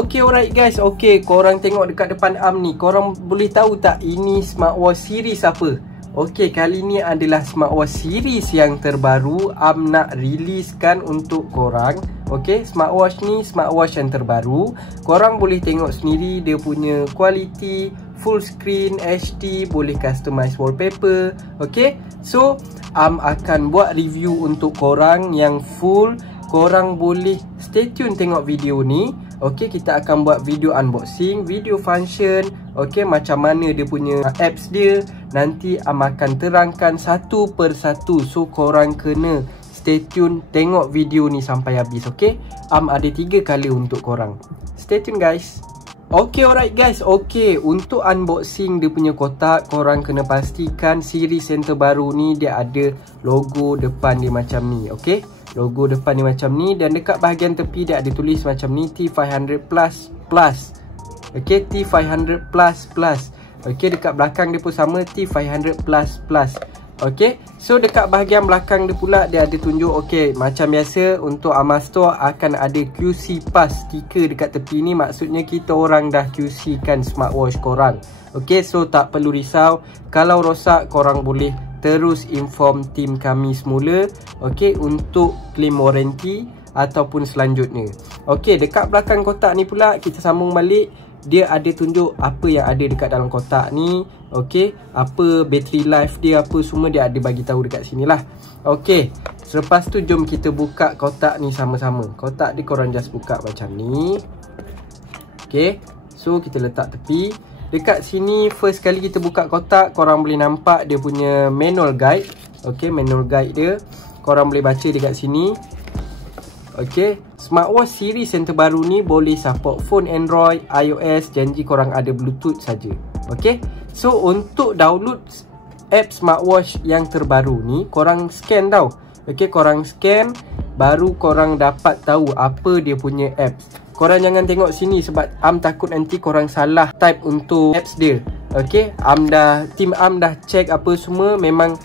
Okay, alright guys. Okay, korang tengok dekat depan Am ni. Korang boleh tahu tak ini smartwatch series apa? Okay, kali ni adalah smartwatch series yang terbaru Am nak riliskan untuk korang. Okay, smartwatch ni smartwatch yang terbaru. Korang boleh tengok sendiri dia punya quality, full screen, HD, boleh customize wallpaper. Okay, so Am akan buat review untuk korang yang full. Korang boleh stay tune tengok video ni. Okay, kita akan buat video unboxing, video function, okay, macam mana dia punya apps dia. Nanti Am akan terangkan satu per satu. So korang kena stay tune tengok video ni sampai habis. Okay, Am ada 3 kali untuk korang. Stay tune guys. Okay, alright guys. Okay, untuk unboxing dia punya kotak, korang kena pastikan series yang terbaru ni dia ada logo depan dia macam ni. Okay, logo depan dia macam ni. Dan dekat bahagian tepi dia ada tulis macam ni, T500 plus plus. Okay, T500 plus plus. Okay, dekat belakang dia pun sama, T500 plus plus. Okay, so dekat bahagian belakang dia pula dia ada tunjuk. Okay, macam biasa untuk Amal Store akan ada QC Pass stiker dekat tepi ni. Maksudnya kita orang dah QC kan smartwatch korang. Okay, so tak perlu risau. Kalau rosak korang boleh terus inform tim kami semula. Okay, untuk claim warranty ataupun selanjutnya. Okay, dekat belakang kotak ni pula kita sambung balik. Dia ada tunjuk apa yang ada dekat dalam kotak ni. Okay, apa battery life dia, apa semua dia ada bagi tahu dekat sini lah. Okay, selepas tu jom kita buka kotak ni sama-sama. Kotak dia korang just buka macam ni. Okay, so kita letak tepi. Dekat sini first kali kita buka kotak, korang boleh nampak dia punya manual guide. Okay, manual guide dia korang boleh baca dekat sini. Okay, smartwatch series yang terbaru ni boleh support phone Android, iOS, janji korang ada Bluetooth saja. Okay, so untuk download app smartwatch yang terbaru ni, korang scan tau. Okay, korang scan baru korang dapat tahu apa dia punya apps. Korang jangan tengok sini sebab Am takut nanti korang salah type untuk apps dia. Okay, tim Am dah check apa semua. Memang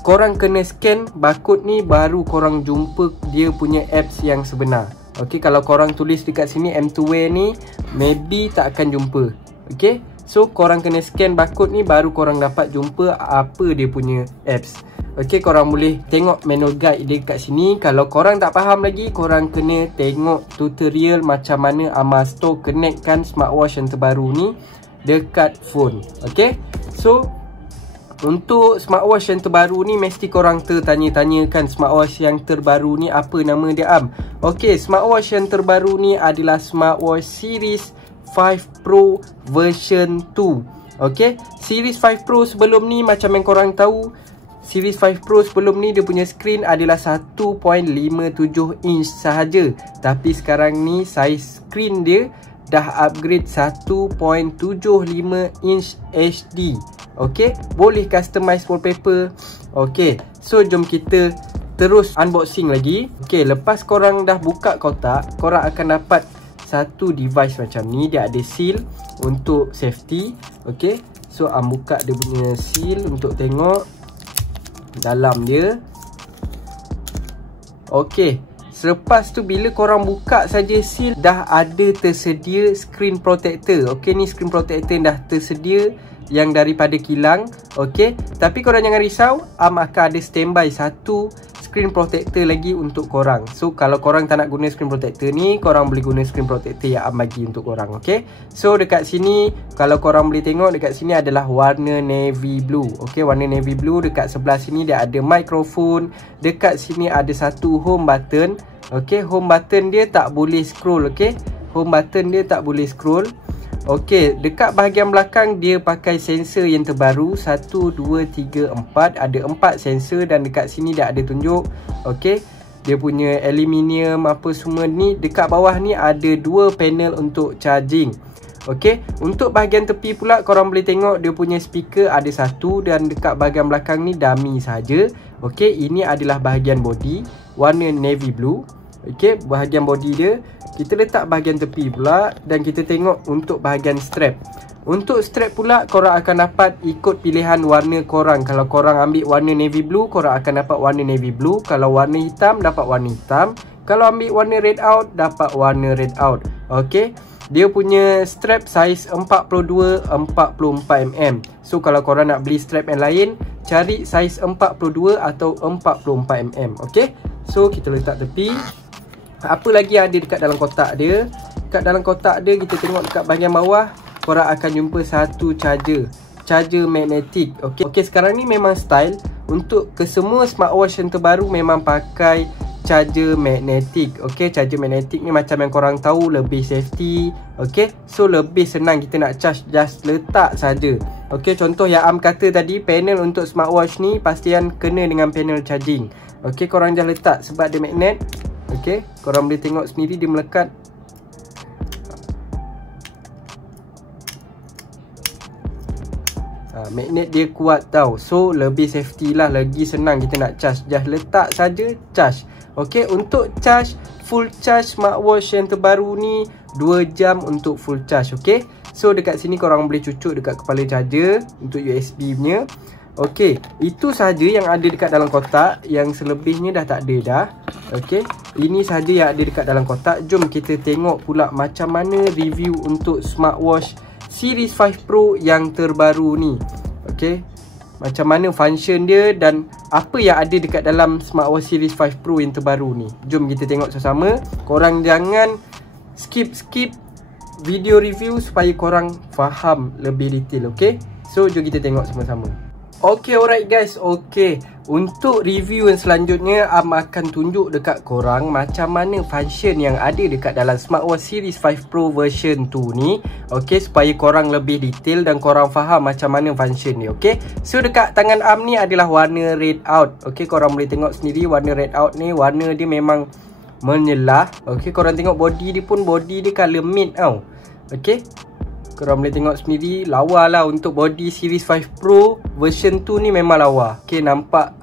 korang kena scan barcode ni baru korang jumpa dia punya apps yang sebenar. Okay, kalau korang tulis dekat sini M2Wear ni, maybe tak akan jumpa. Okay, so korang kena scan barcode ni baru korang dapat jumpa apa dia punya apps. Okay, korang boleh tengok manual guide dia kat sini. Kalau korang tak faham lagi, korang kena tengok tutorial macam mana Amal Store connectkan smartwatch yang terbaru ni dekat phone. Okay, so untuk smartwatch yang terbaru ni mesti korang tertanya-tanyakan smartwatch yang terbaru ni apa nama dia Am. Okay, smartwatch yang terbaru ni adalah smartwatch series 5 Pro version 2. Okay, series 5 Pro sebelum ni macam yang korang tahu, series 5 Pro sebelum ni dia punya screen adalah 1.57 inch sahaja. Tapi sekarang ni saiz screen dia dah upgrade 1.75 inch HD. Okay, boleh customize wallpaper. Okay, so jom kita terus unboxing lagi. Okay, lepas korang dah buka kotak, korang akan dapat satu device macam ni. Dia ada seal untuk safety. Okay, so Am buka dia punya seal untuk tengok dalam dia. Okay, selepas tu bila korang buka saja seal, dah ada tersedia screen protector. Okay, ni screen protector dah tersedia yang daripada kilang. Okay, tapi korang jangan risau, Am akan ada standby satu screen protector lagi untuk korang. So kalau korang tak nak guna screen protector ni, korang boleh guna screen protector yang Am bagi untuk korang. Okay, so dekat sini kalau korang boleh tengok, dekat sini adalah warna navy blue. Okay, warna navy blue. Dekat sebelah sini dia ada microphone. Dekat sini ada satu home button. Okay, home button dia tak boleh scroll. Okay, home button dia tak boleh scroll. Okey, dekat bahagian belakang dia pakai sensor yang terbaru 1, 2, 3, 4. Ada 4 sensor dan dekat sini dia ada tunjuk. Okey, dia punya aluminium apa semua ni. Dekat bawah ni ada 2 panel untuk charging. Okey, untuk bahagian tepi pula korang boleh tengok dia punya speaker ada 1 dan dekat bahagian belakang ni dummy saja. Okey, ini adalah bahagian body warna navy blue. Okey, bahagian body dia. Kita letak bahagian tepi pula dan kita tengok untuk bahagian strap. Untuk strap pula korang akan dapat ikut pilihan warna korang. Kalau korang ambil warna navy blue, korang akan dapat warna navy blue. Kalau warna hitam, dapat warna hitam. Kalau ambil warna red out, dapat warna red out. Okey, dia punya strap saiz 42-44mm. So kalau korang nak beli strap yang lain, cari saiz 42 atau 44mm. Okay, so kita letak tepi. Apa lagi yang ada dekat dalam kotak dia? Dekat dalam kotak dia, kita tengok dekat bahagian bawah, korang akan jumpa satu charger magnetik. Okay, sekarang ni memang style untuk kesemua smartwatch yang terbaru memang pakai charger magnetik. Okay, charger magnetik ni macam yang korang tahu, lebih safety. Okay, so lebih senang kita nak charge, just letak saja. Okay, contoh yang Am kata tadi, panel untuk smartwatch ni pastikan kena dengan panel charging. Okay, korang just letak sebab dia magnet. Okay, korang boleh tengok sendiri dia melekat. Magnet dia kuat tau, so lebih safety lah, lagi senang kita nak charge, just letak saja charge. Okay, untuk charge, full charge smartwatch yang terbaru ni 2 jam untuk full charge. Okay, so dekat sini korang boleh cucuk dekat kepala charger untuk USB punya. Okay, itu saja yang ada dekat dalam kotak, yang selebihnya dah tak ada dah. Okay, ini saja yang ada dekat dalam kotak. Jom kita tengok pula macam mana review untuk smartwatch Series 5 Pro yang terbaru ni. Okay, macam mana function dia dan apa yang ada dekat dalam smartwatch Series 5 Pro yang terbaru ni. Jom kita tengok sama-sama. Korang jangan skip video review supaya korang faham lebih detail. Okay, so jom kita tengok sama-sama. Okay, alright guys. Okay, untuk review yang selanjutnya, Am akan tunjuk dekat korang macam mana function yang ada dekat dalam smartwatch Series 5 Pro version 2 ni. Okay, supaya korang lebih detail dan korang faham macam mana function ni. Okay, so dekat tangan Am ni adalah warna red out. Okay, korang boleh tengok sendiri warna red out ni, warna dia memang menyelah. Okay, korang tengok body dia pun, body dia colour mint tau. Okay, korang boleh tengok sendiri, lawa lah untuk body Series 5 Pro version 2 ni, memang lawa. Okay, nampak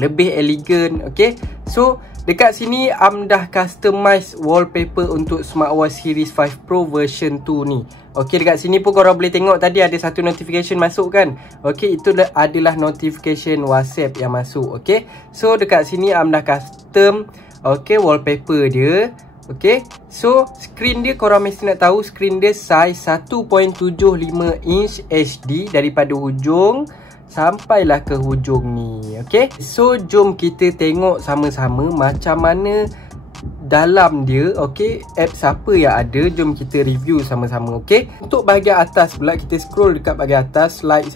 lebih elegan. Okay, so dekat sini Am dah customize wallpaper untuk smartwatch Series 5 Pro version 2 ni. Okay, dekat sini pun korang boleh tengok tadi ada satu notification masuk kan. Okay, itu adalah notification WhatsApp yang masuk. Okay, so dekat sini Am dah custom wallpaper dia. Okay, so screen dia korang mesti nak tahu, screen dia size 1.75 inch HD daripada hujung sampailah ke hujung ni. Okay, so jom kita tengok sama-sama macam mana dalam dia. Okay, apps apa yang ada, jom kita review sama-sama. Okay, untuk bahagian atas pula, kita scroll dekat bahagian atas, slide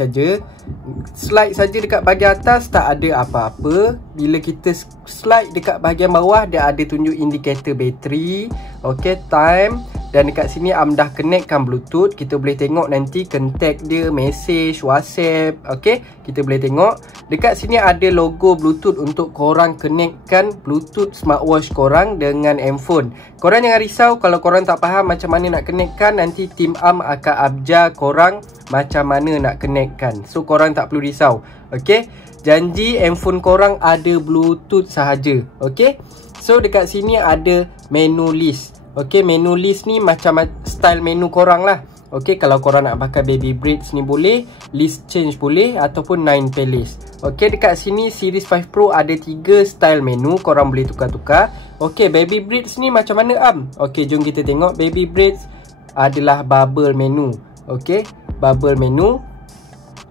saja dekat bahagian atas, tak ada apa-apa. Bila kita slide dekat bahagian bawah, dia ada tunjuk indikator bateri, okay, time. Dan dekat sini Am dah connectkan Bluetooth. Kita boleh tengok nanti contact dia, message, WhatsApp. Okay, kita boleh tengok. Dekat sini ada logo Bluetooth untuk korang connectkan Bluetooth smartwatch korang dengan handphone. Korang jangan risau kalau korang tak faham macam mana nak connectkan. Nanti tim Am akan ajar korang macam mana nak connectkan. So korang tak perlu risau. Okay, janji handphone korang ada Bluetooth sahaja. Okay, so dekat sini ada menu list. Okay, menu list ni macam style menu korang lah. Okay, kalau korang nak pakai baby braids ni boleh, list change boleh, ataupun 9 playlist. Okay, dekat sini Series 5 Pro ada 3 style menu, korang boleh tukar-tukar. Okay, baby braids ni macam mana Am? Okay, jom kita tengok. Baby braids adalah bubble menu. Okay, bubble menu.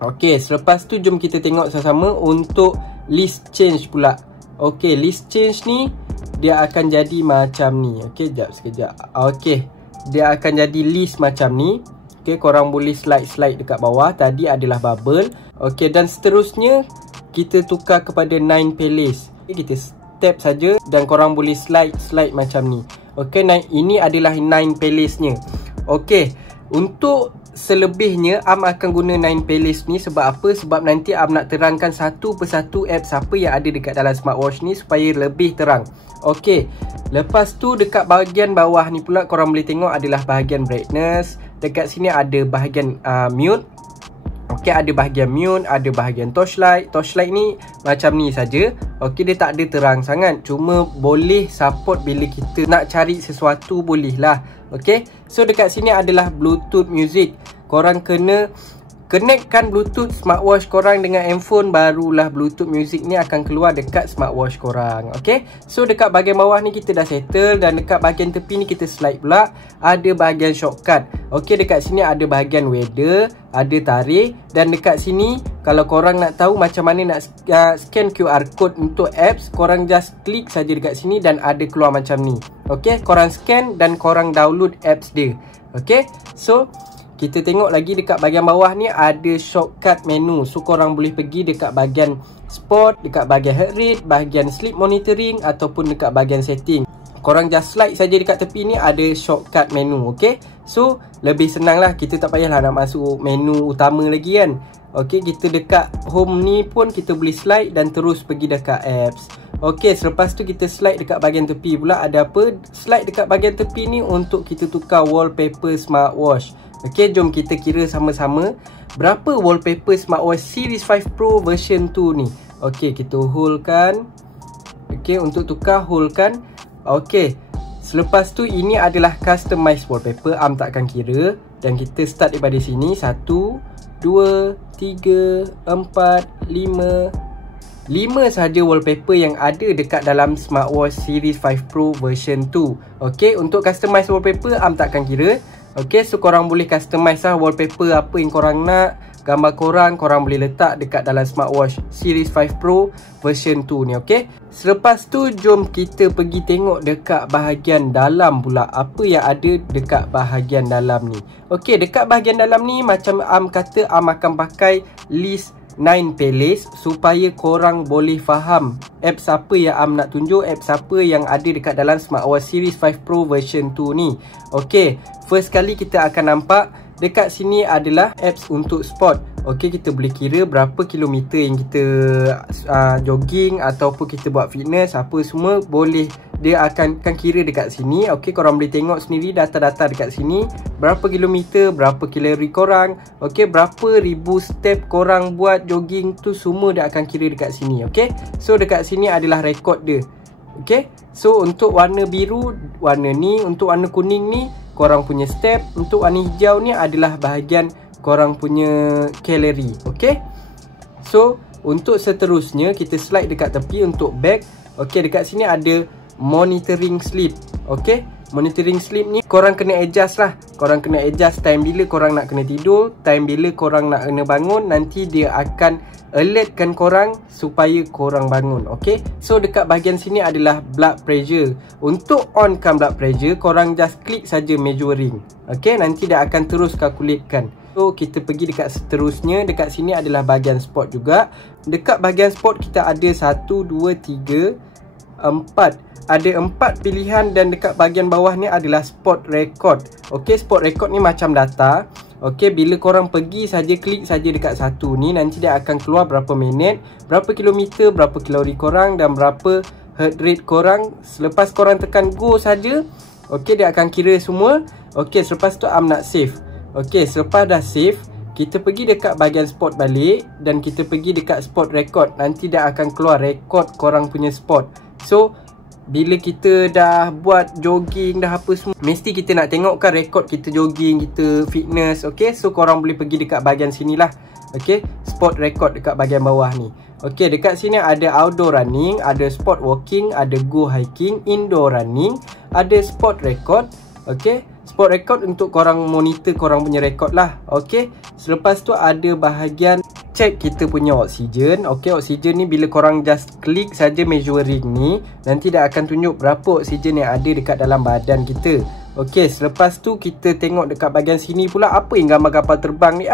Okay, selepas tu jom kita tengok sama-sama untuk list change pula. Okay, list change ni dia akan jadi macam ni. Okay, sekejap. Okay, dia akan jadi list macam ni. Okay, korang boleh slide dekat bawah. Tadi adalah bubble. Okay, dan seterusnya kita tukar kepada 9 playlist. Okay, kita tap saja dan korang boleh slide macam ni. Okay, ini adalah 9 playlistnya. Okay, untuk selebihnya Am akan guna 9 playlist ni. Sebab apa? Sebab nanti Am nak terangkan satu persatu apps apa yang ada dekat dalam smartwatch ni supaya lebih terang. Okay, lepas tu dekat bahagian bawah ni pula korang boleh tengok adalah bahagian brightness. Dekat sini ada bahagian mute. Okay, ada bahagian mute, ada bahagian torchlight. Torchlight ni macam ni saja. Okay, dia tak ada terang sangat, cuma boleh support bila kita nak cari sesuatu, boleh lah. Okay, so dekat sini adalah Bluetooth music. Korang kena connectkan Bluetooth smartwatch korang dengan handphone, barulah Bluetooth music ni akan keluar dekat smartwatch korang. Okay, so dekat bahagian bawah ni kita dah settle, dan dekat bahagian tepi ni kita slide pula. Ada bahagian shortcut. Okay, dekat sini ada bahagian weather, ada tarikh, dan dekat sini kalau korang nak tahu macam mana nak scan QR code untuk apps, korang just klik saja dekat sini dan ada keluar macam ni. Okay, korang scan dan korang download apps dia. Okay, so kita tengok lagi dekat bahagian bawah ni ada shortcut menu. So korang boleh pergi dekat bahagian sport, dekat bahagian heart rate, bahagian sleep monitoring ataupun dekat bahagian setting. Korang just slide saja dekat tepi ni ada shortcut menu. Okay, so lebih senang lah, kita tak payahlah nak masuk menu utama lagi kan. Okay, kita dekat home ni pun kita boleh slide dan terus pergi dekat apps. Okay, selepas tu kita slide dekat bahagian tepi pula. Ada apa? Slide dekat bahagian tepi ni untuk kita tukar wallpaper smartwatch. Okay, jom kita kira sama-sama berapa wallpaper smartwatch Series 5 Pro version 2 ni. Okay, kita hold kan. Okay, untuk tukar hold kan. Okay, selepas tu ini adalah customize wallpaper. takkan kira. Dan kita start daripada sini. 1, 2, 3, 4, 5 sahaja wallpaper yang ada dekat dalam smartwatch Series 5 Pro version 2. Okay, untuk customize wallpaper takkan kira. Okay, so korang boleh customize lah wallpaper apa yang korang nak. Gambar korang boleh letak dekat dalam smartwatch Series 5 Pro version 2 ni. Okay, selepas tu jom kita pergi tengok dekat bahagian dalam pula. Apa yang ada dekat bahagian dalam ni. Okay, dekat bahagian dalam ni macam kata akan pakai list 9 playlist supaya korang boleh faham apps apa yang nak tunjuk, apps apa yang ada dekat dalam smartwatch Series 5 Pro version 2 ni. Okay, first kali kita akan nampak dekat sini adalah apps untuk sport. Okay, kita boleh kira berapa kilometer yang kita jogging ataupun kita buat fitness, apa semua boleh, dia akan kira dekat sini. Okay, korang boleh tengok sendiri data-data dekat sini. Berapa kilometer, berapa kalori korang, okay, berapa ribu step korang buat jogging tu, semua dia akan kira dekat sini. Okay, so dekat sini adalah rekod dia. Okay, so untuk warna biru, warna ni, untuk warna kuning ni korang punya step, untuk warna hijau ni adalah bahagian korang punya kalori. Okay, so untuk seterusnya kita slide dekat tepi untuk back. Okay, dekat sini ada monitoring sleep. Okay, monitoring sleep ni korang kena adjust lah. Korang kena adjust time bila korang nak kena tidur, time bila korang nak kena bangun. Nanti dia akan alertkan korang supaya korang bangun. Okay, so dekat bahagian sini adalah blood pressure. Untuk onkan blood pressure, korang just klik saja measuring. Okay, nanti dia akan terus kalkulatekan. So kita pergi dekat seterusnya. Dekat sini adalah bahagian sport juga. Dekat bahagian sport kita ada 1, 2, 3, 4. Ada 4 pilihan, dan dekat bahagian bawah ni adalah sport record. Okay, sport record ni macam data. Okay, bila korang pergi saja, klik saja dekat satu ni, nanti dia akan keluar berapa minit, berapa kilometer, berapa kalori korang dan berapa heart rate korang. Selepas korang tekan go saja, okay, dia akan kira semua. Okay, selepas tu nak save. Okay, selepas dah save, kita pergi dekat bahagian sport balik dan kita pergi dekat sport record. Nanti dia akan keluar rekod korang punya sport. So bila kita dah buat jogging, dah apa semua, mesti kita nak tengokkan rekod kita jogging, kita fitness. Okay, so korang boleh pergi dekat bahagian sini lah. Okay, sport record dekat bahagian bawah ni. Okay, dekat sini ada outdoor running, ada sport walking, ada go hiking, indoor running, ada sport record. Okay, sport record untuk korang monitor korang punya rekod lah. Okay, selepas tu ada bahagian check kita punya oksigen. Okay, oksigen ni bila korang just klik saja measuring ni, nanti dia akan tunjuk berapa oksigen yang ada dekat dalam badan kita. Okay, selepas tu kita tengok dekat bahagian sini pula. Apa yang gambar kapal terbang ni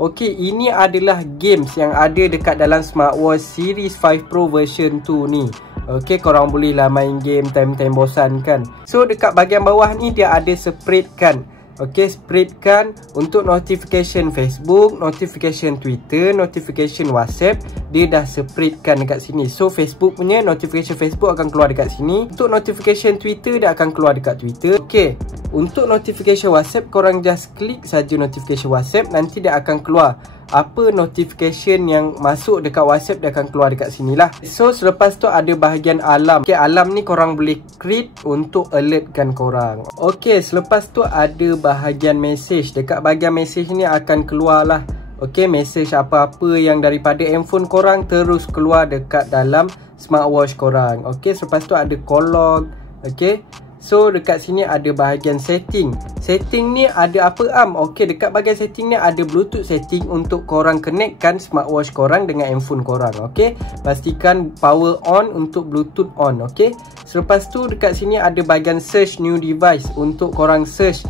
Okay, ini adalah games yang ada dekat dalam smartwatch Series 5 Pro version 2 ni. Okay, korang boleh lah main game time-time bosan kan. So dekat bahagian bawah ni dia ada spread kan. Okay, spread kan untuk notification Facebook, notification Twitter, notification WhatsApp. Dia dah spread kan dekat sini. So Facebook punya notification Facebook akan keluar dekat sini. Untuk notification Twitter dia akan keluar dekat Twitter. Okay, untuk notification WhatsApp korang just klik saja notification WhatsApp. Nanti dia akan keluar apa notification yang masuk dekat WhatsApp, dia akan keluar dekat sini lah. So selepas tu ada bahagian alarm. Okay, alarm ni korang boleh create untuk alertkan korang. Okay, selepas tu ada bahagian message. Dekat bahagian message ni akan keluar lah Okay, message apa-apa yang daripada handphone korang terus keluar dekat dalam smartwatch korang. Okay, selepas tu ada call log. Okay, so dekat sini ada bahagian setting. Setting ni ada apa Okay, dekat bahagian setting ni ada Bluetooth setting untuk korang connectkan smartwatch korang dengan handphone korang. Okay, pastikan power on untuk Bluetooth on. Okay, selepas tu dekat sini ada bahagian search new device untuk korang search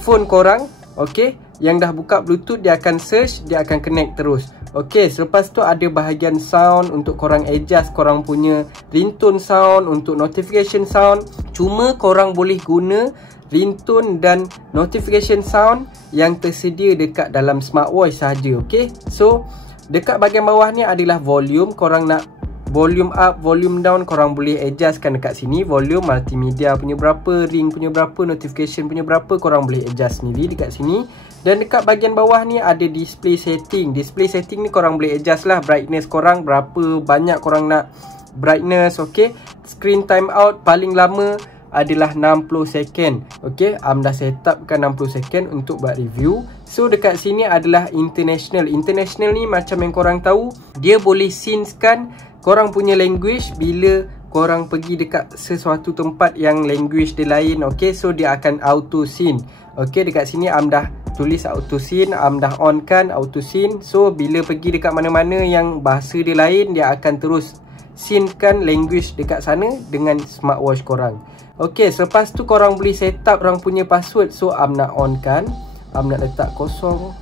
phone korang. Okay, yang dah buka Bluetooth dia akan search, dia akan connect terus. Okay, selepas tu ada bahagian sound untuk korang adjust korang punya ringtone sound, untuk notification sound. Cuma korang boleh guna ringtone dan notification sound yang tersedia dekat dalam smartwatch saja. Okay, so dekat bahagian bawah ni adalah volume. Korang nak volume up, volume down, korang boleh adjustkan dekat sini. Volume, multimedia punya berapa, ring punya berapa, notification punya berapa, korang boleh adjust sendiri dekat sini. Dan dekat bahagian bawah ni ada display setting. Display setting ni korang boleh adjust lah brightness korang, berapa banyak korang nak brightness. Okay, screen time out paling lama adalah 60 second. Okay, dah set up kan 60 second untuk buat review. So dekat sini adalah international. International ni macam yang korang tahu, dia boleh sync-kan korang punya language bila korang pergi dekat sesuatu tempat yang language dia lain. Okay, so dia akan auto sync. Okay, dekat sini dah tulis auto sync, dah on kan auto sync. So bila pergi dekat mana-mana yang bahasa dia lain, dia akan terus sync kan language dekat sana dengan smartwatch korang. Okay, selepas tu korang boleh set up korang punya password. So nak on kan, nak letak 0000.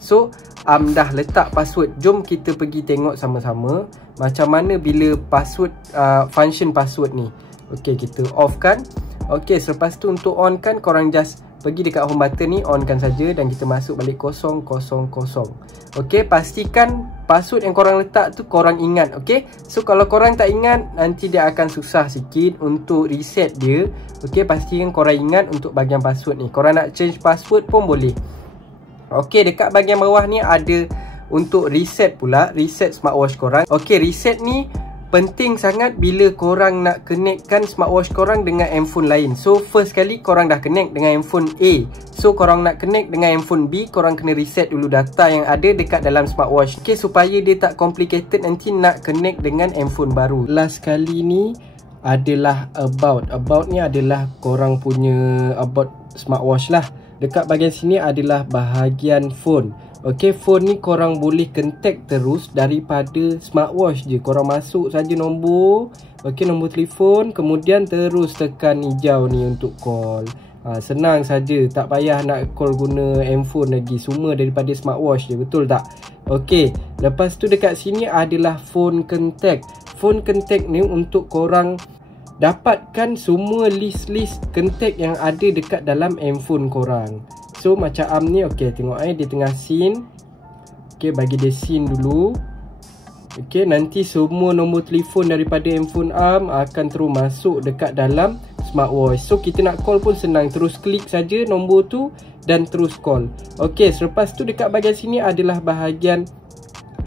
So dah letak password. Jom kita pergi tengok sama-sama macam mana bila password, function password ni. Okay, kita off kan. Okay, selepas tu untuk on kan, korang just pergi dekat home button ni, on kan saja dan kita masuk balik 000. Okay, pastikan password yang korang letak tu korang ingat. Okay, so kalau korang tak ingat, nanti dia akan susah sikit untuk reset dia. Okay, pastikan korang ingat untuk bahagian password ni. Korang nak change password pun boleh. Okay, dekat bahagian bawah ni ada untuk reset pula, reset smartwatch korang. Okay, reset ni penting sangat bila korang nak connectkan smartwatch korang dengan handphone lain. So first kali korang dah connect dengan handphone A, so korang nak connect dengan handphone B, korang kena reset dulu data yang ada dekat dalam smartwatch. Okay, supaya dia tak complicated nanti nak connect dengan handphone baru. Last kali ni adalah about ni adalah korang punya about smartwatch lah. Dekat bahagian sini adalah bahagian phone. Okay, phone ni korang boleh contact terus daripada smartwatch je. Korang masuk saja nombor, okay, nombor telefon, kemudian terus tekan hijau ni untuk call. Senang saja, tak payah nak call guna handphone lagi, semua daripada smartwatch je, betul tak? Okay, lepas tu dekat sini adalah phone contact. Phone contact ni untuk korang dapatkan semua list-list contact yang ada dekat dalam handphone korang. So macam ni, okay, tengok dia tengah scene. Okay, bagi dia scene dulu. Okay, nanti semua nombor telefon daripada handphone akan terus masuk dekat dalam smartwatch. So kita nak call pun senang, terus klik saja nombor tu dan terus call. Okay, selepas tu dekat bahagian sini adalah bahagian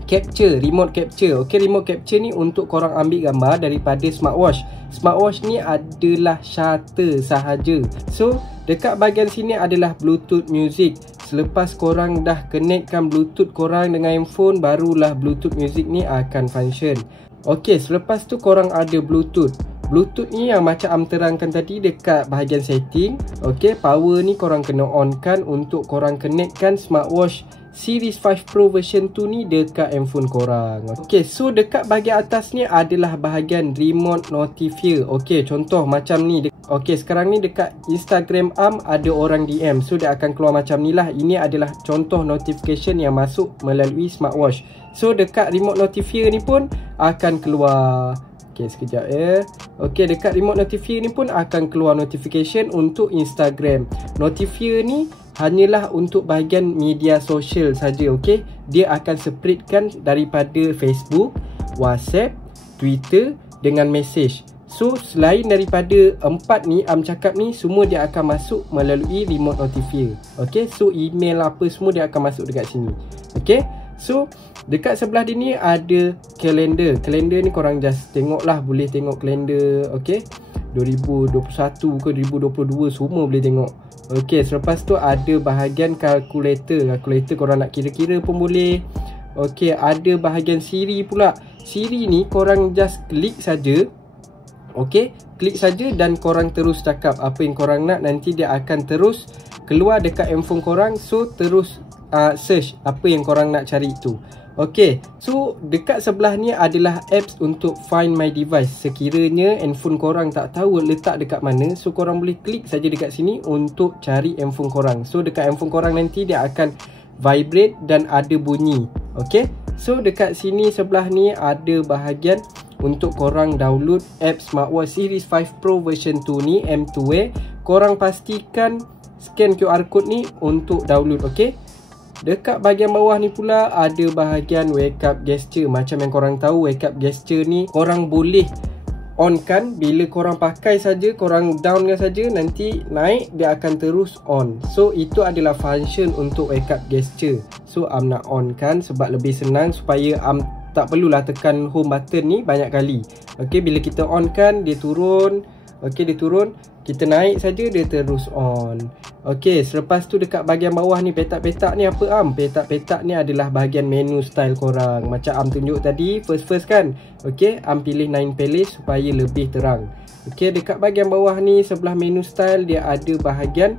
capture, remote capture. Okay, remote capture ni untuk korang ambil gambar daripada smartwatch. Smartwatch ni adalah shutter sahaja. So dekat bahagian sini adalah Bluetooth music. Selepas korang dah connectkan Bluetooth korang dengan handphone, barulah Bluetooth music ni akan function. Okay, selepas tu korang ada Bluetooth. Bluetooth ni yang macam terangkan tadi dekat bahagian setting. Okay, power ni korang kena on kan untuk korang connectkan smartwatch Series 5 Pro version 2 ni dekat handphone korang. Okay, so dekat bahagian atas ni adalah bahagian remote notifier. Okay, contoh macam ni. Okay, sekarang ni dekat Instagram ada orang DM. So dia akan keluar macam ni lah. Ini adalah contoh notification yang masuk melalui smartwatch. So dekat remote notifier ni pun akan keluar. Okay, sekejap ya. Okay, dekat remote notifier ni pun akan keluar notification untuk Instagram. Notifier ni hanyalah untuk bahagian media sosial saja. Okay, dia akan spreadkan daripada Facebook, WhatsApp, Twitter dengan message. So selain daripada 4 ni cakap ni, semua dia akan masuk melalui remote notifier. Okay, so email apa semua dia akan masuk dekat sini. Okay, so dekat sebelah dia ni ada kalender. Kalender ni korang just tengok lah, boleh tengok kalender. Okay, 2021 ke 2022 semua boleh tengok. Okey, selepas tu ada bahagian kalkulator. Kalkulator korang nak kira-kira pun boleh. Okey, ada bahagian Siri pula. Siri ni korang just klik saja. Okey, klik saja dan korang terus cakap apa yang korang nak. Nanti dia akan terus keluar dekat handphone korang. So terus search apa yang korang nak cari tu. Okey, so dekat sebelah ni adalah apps untuk find my device. Sekiranya handphone korang tak tahu letak dekat mana, so korang boleh klik saja dekat sini untuk cari handphone korang. So dekat handphone korang nanti dia akan vibrate dan ada bunyi. Okey, so dekat sini sebelah ni ada bahagian untuk korang download apps smartwatch series 5 Pro version 2 ni, M2A. Korang pastikan scan QR code ni untuk download. Okey, dekat bahagian bawah ni pula ada bahagian wake up gesture. Macam yang korang tahu, wake up gesture ni korang boleh on kan. Bila korang pakai saja, korang downkan saja, nanti naik dia akan terus on. So itu adalah function untuk wake up gesture. So nak on kan sebab lebih senang supaya tak perlulah tekan home button ni banyak kali. Okey, bila kita on kan dia turun. Okey, dia turun, kita naik saja dia terus on. Okey, selepas tu dekat bahagian bawah ni petak-petak ni apa petak-petak ni adalah bahagian menu style korang. Macam tunjuk tadi first kan. Okey, pilih 9 palace supaya lebih terang. Okey, dekat bahagian bawah ni sebelah menu style dia ada bahagian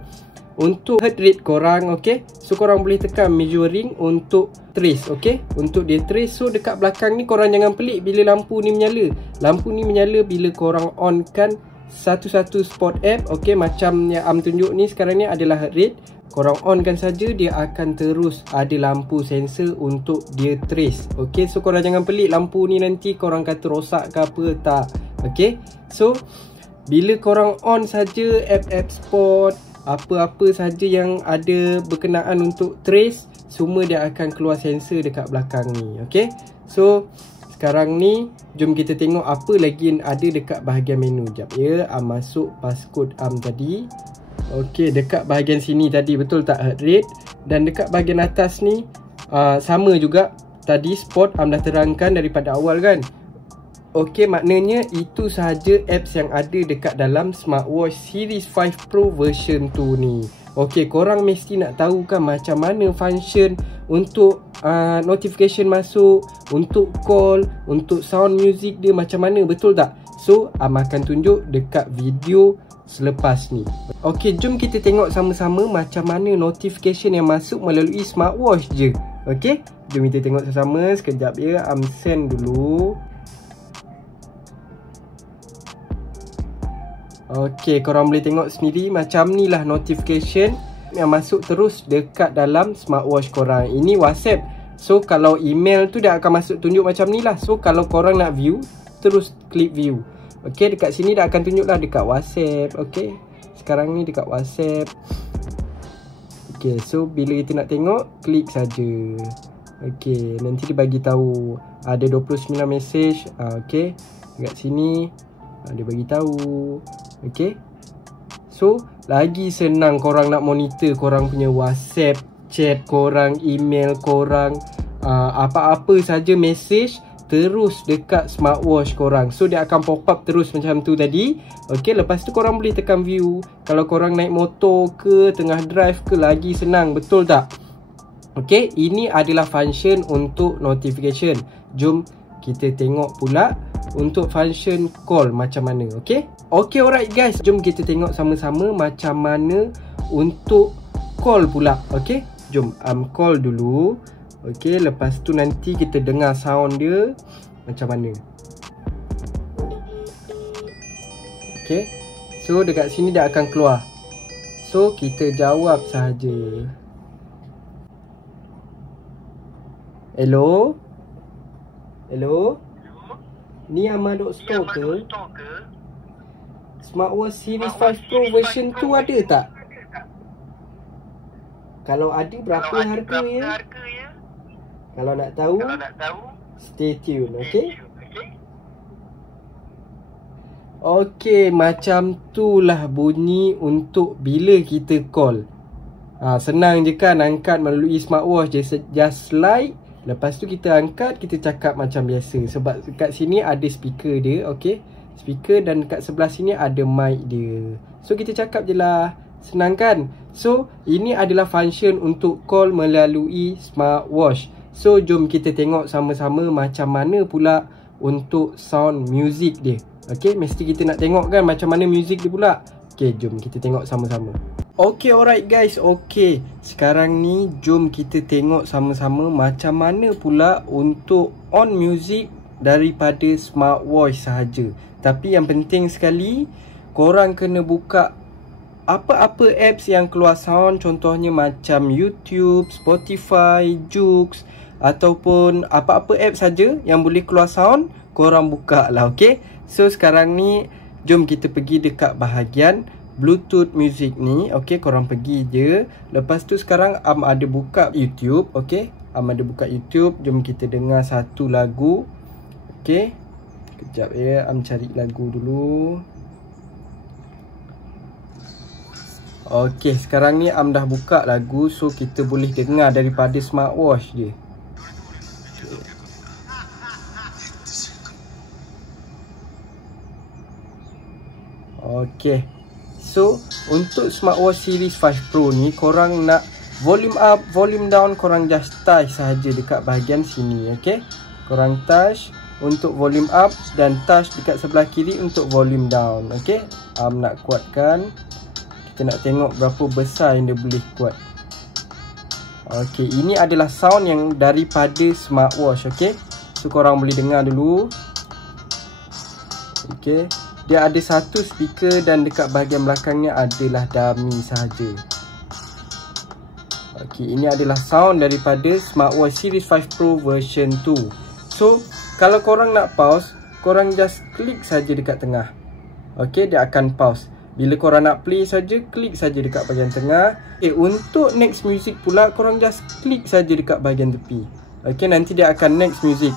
untuk heart rate korang. Okey, so korang boleh tekan measuring untuk trace. Okey, untuk dia trace. So dekat belakang ni korang jangan pelik bila lampu ni menyala. Lampu ni menyala bila korang on kan satu-satu spot app. Okey, macam yang tunjuk ni sekarang ni adalah heart rate. Korang on kan saja, dia akan terus ada lampu sensor untuk dia trace. Okey, so korang jangan pelik lampu ni nanti korang kata rosak ke apa, tak. Okey, so bila korang on saja app-app spot, apa-apa saja yang ada berkenaan untuk trace, semua dia akan keluar sensor dekat belakang ni. Okey, so sekarang ni jom kita tengok apa lagi yang ada dekat bahagian menu. Sekejap ya, masuk passcode tadi. Okey, dekat bahagian sini tadi betul tak heart rate. Dan dekat bahagian atas ni sama juga. Tadi spot dah terangkan daripada awal kan. Okey, maknanya itu sahaja apps yang ada dekat dalam smartwatch series 5 Pro version 2 ni. Okey, korang mesti nak tahu kan macam mana function untuk notification masuk, untuk call, untuk sound music dia macam mana, betul tak? So, akan tunjuk dekat video selepas ni. Okey, jom kita tengok sama-sama macam mana notification yang masuk melalui smartwatch je. Okey, jom kita tengok sama-sama. Sekejap ya, send dulu. Okey, korang boleh tengok sendiri macam ni lah notification yang masuk terus dekat dalam smartwatch korang. Ini WhatsApp. So kalau email tu dia akan masuk tunjuk macam ni lah. So kalau korang nak view, terus klik view. Okey, dekat sini dia akan tunjuk lah dekat WhatsApp. Okey, sekarang ni dekat WhatsApp. Okey, so bila kita nak tengok, klik saja. Okey, nanti dia bagi tahu ada 29 message. Okey, dekat sini dia bagi tahu. Okey, so lagi senang korang nak monitor korang punya WhatsApp, chat korang, email korang, apa-apa saja message terus dekat smartwatch korang. So dia akan pop up terus macam tu tadi. Okey, lepas tu korang boleh tekan view. Kalau korang naik motor ke, tengah drive ke, lagi senang, betul tak? Okey, ini adalah function untuk notification. Jom kita tengok pula untuk function call macam mana. Okey, okey, alright guys, jom kita tengok sama-sama macam mana untuk call pula. Okey, jom call dulu. Okey, lepas tu nanti kita dengar sound dia macam mana. Okey, so dekat sini dia akan keluar. So kita jawab saja. Hello? Hello? Ni Ahmad duk store ke? Smartwatch series 5 Pro version 2 ada tak? Kalau ada, berapa harga ya? Kalau nak tahu, stay tune, okey? Okey, macam tu lah bunyi untuk bila kita call. Senang je kan, angkat melalui smartwatch, just slide. Lepas tu kita angkat, kita cakap macam biasa. Sebab dekat sini ada speaker dia, okey? Speaker, dan dekat sebelah sini ada mic dia. So kita cakap je lah, Senang kan? So, ini adalah function untuk call melalui smartwatch. So, jom kita tengok sama-sama macam mana pula untuk sound music dia. Okay, mesti kita nak tengok kan macam mana music dia pula. Okay, jom kita tengok sama-sama. Okay, alright guys. Okay, sekarang ni jom kita tengok sama-sama macam mana pula untuk on music daripada smartwatch sahaja. Tapi yang penting sekali, korang kena buka apa-apa apps yang keluar sound. Contohnya macam YouTube, Spotify, Joox, ataupun apa-apa apps saja yang boleh keluar sound, korang buka lah. Okay, so sekarang ni jom kita pergi dekat bahagian Bluetooth music ni. Okay, korang pergi je. Lepas tu sekarang ada buka YouTube. Okay, ada buka YouTube. Jom kita dengar satu lagu. Okay, kejap ya, cari lagu dulu. Okay, sekarang ni dah buka lagu. So kita boleh dengar daripada smartwatch je. Okay, so untuk smartwatch series 5 Pro ni, korang nak volume up, volume down, korang just touch sahaja dekat bahagian sini. Okay, korang touch untuk volume up dan touch dekat sebelah kiri untuk volume down. Okay, nak kuatkan. Kita nak tengok berapa besar yang dia boleh kuat. Okay, ini adalah sound yang daripada smartwatch. Okay, so korang boleh dengar dulu. Okay, dia ada satu speaker dan dekat bahagian belakangnya adalah dummy sahaja. Okay, ini adalah sound daripada smartwatch series 5 Pro version 2. So, kalau korang nak pause, korang just klik saja dekat tengah. Okay, dia akan pause. Bila korang nak play saja, klik saja dekat bahagian tengah. Okay, untuk next music pula, korang just klik saja dekat bahagian tepi. Okay, nanti dia akan next music.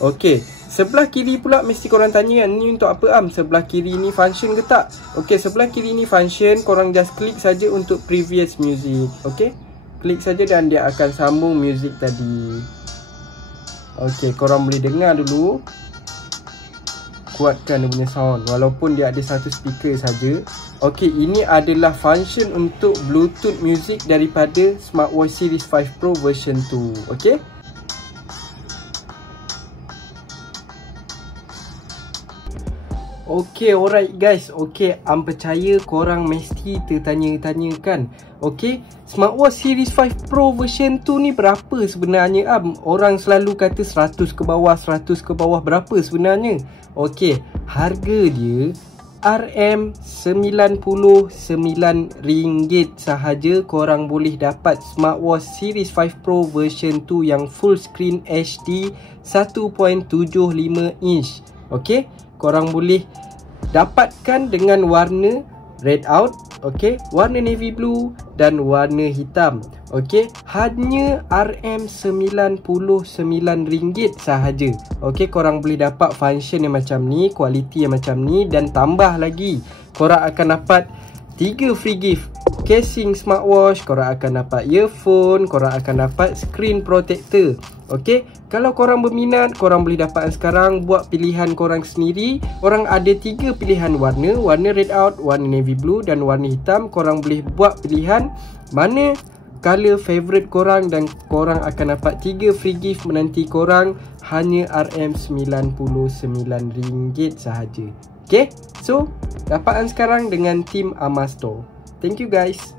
Okay, sebelah kiri pula mesti korang tanya, ni untuk apa sebelah kiri ni function ke tak? Okay, sebelah kiri ni function. Korang just klik saja untuk previous music. Okay, klik saja dan dia akan sambung music tadi. Okay, korang boleh dengar dulu. Kuatkan dia punya sound walaupun dia ada satu speaker saja. Okay, ini adalah function untuk Bluetooth music daripada smartwatch series 5 Pro version 2. Okay, okay, alright guys. Okay, percaya korang mesti tertanya-tanya kan. Okay, smartwatch series 5 Pro version 2 ni berapa sebenarnya Orang selalu kata 100 ke bawah, 100 ke bawah. Berapa sebenarnya? Okay, harga dia RM99 sahaja. Korang boleh dapat smartwatch series 5 Pro version 2 yang full screen HD 1.75 inch. Okay, korang boleh dapatkan dengan warna red out, okay, warna navy blue dan warna hitam. Okay, hanya RM99 sahaja. Okay, korang boleh dapat function yang macam ni, kualiti yang macam ni, dan tambah lagi korang akan dapat 3 free gift. Casing smartwatch, korang akan dapat earphone, korang akan dapat screen protector. Okay, kalau korang berminat, korang boleh dapatkan sekarang. Buat pilihan korang sendiri. Korang ada 3 pilihan warna. Warna red out, warna navy blue dan warna hitam. Korang boleh buat pilihan mana color favorite korang dan korang akan dapat 3 free gift menanti korang. Hanya RM99 sahaja. Okay, so dapatkan sekarang dengan Team Ama Store. Thank you guys.